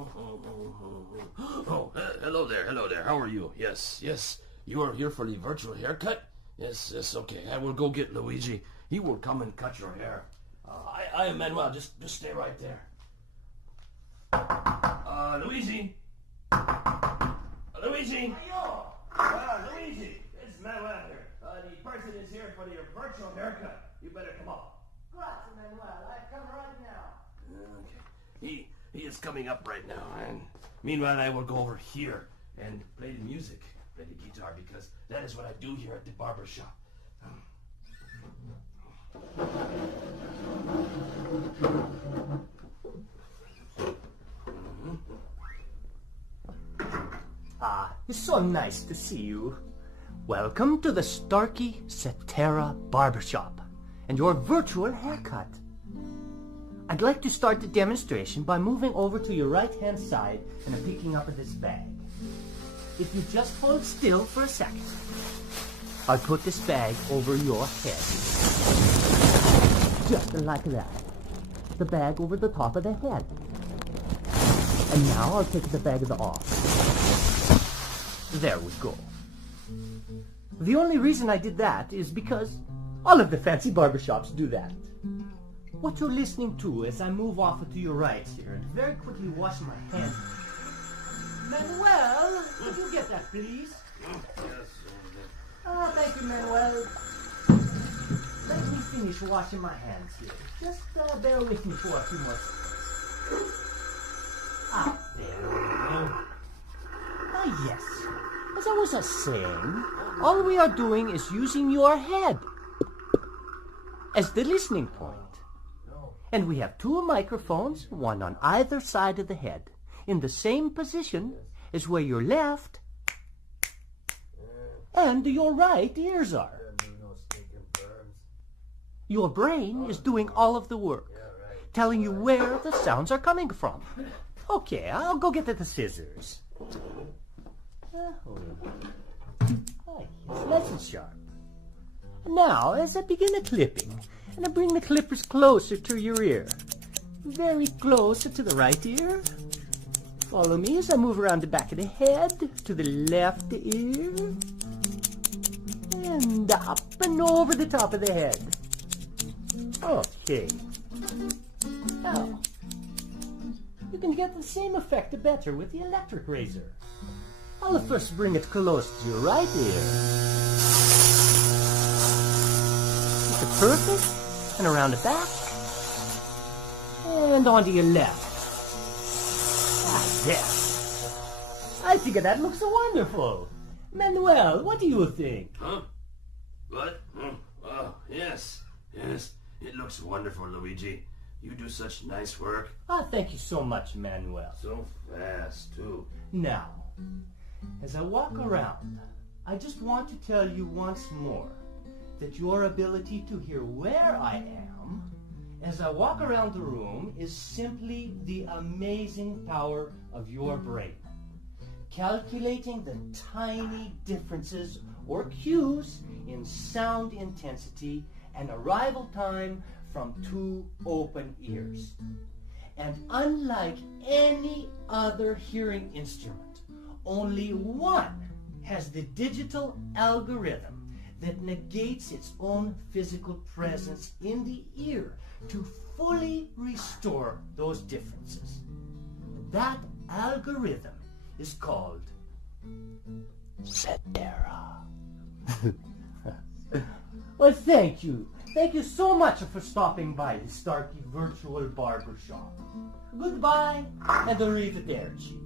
Oh, hello there, hello there. How are you? Yes, yes. You are here for the virtual haircut? Yes, yes, okay. I will go get Luigi. He will come and cut your hair. I am Manuel. Just stay right there. Luigi? Luigi? Luigi, it's Manuel here. The person is here for your virtual haircut. You better come up. Grazie, Manuel. I come right now. Okay. He is coming up right now, and meanwhile I will go over here and play the music, play the guitar, because that is what I do here at the barber shop. It's so nice to see you. Welcome to the Starkey Cetera Barbershop and your virtual haircut. I'd like to start the demonstration by moving over to your right-hand side and picking up this bag. If you just hold still for a second, I'll put this bag over your head. Just like that. The bag over the top of the head. And now I'll take the bag off. There we go. The only reason I did that is because all of the fancy barbershops do that. What you're listening to as I move off to your right here and very quickly wash my hands. Manuel, could you get that, please? Yes. Thank you, Manuel. Let me finish washing my hands here. Just bear with me for a few more seconds. There we go. Yes. As I was saying, all we are doing is using your head as the listening point. And we have two microphones, one on either side of the head, in the same position as where your left and your right ears are. Your brain is doing all of the work, telling you where the sounds are coming from. Okay, I'll go get the scissors. It's nice and sharp. Now, as I begin the clipping, and I bring the clippers closer to your ear, very close to the right ear. Follow me as I move around the back of the head to the left ear, and up and over the top of the head. Okay. Now, you can get the same effect better with the electric razor. I'll first bring it close to your right ear. It's perfect, and around the back, and onto your left. There. I think that looks wonderful. Manuel, what do you think? Huh? What? Oh, yes. Yes, it looks wonderful, Luigi. You do such nice work. Thank you so much, Manuel. So fast, too. Now, as I walk around, I just want to tell you once more that your ability to hear where I am as I walk around the room is simply the amazing power of your brain. Calculating the tiny differences or cues in sound intensity and arrival time from two open ears. And unlike any other hearing instrument, only one has the digital algorithm that negates its own physical presence in the ear to fully restore those differences. That algorithm is called Cetera. Well, thank you. Thank you so much for stopping by the Starkey Virtual Barbershop. Goodbye and arrivederci.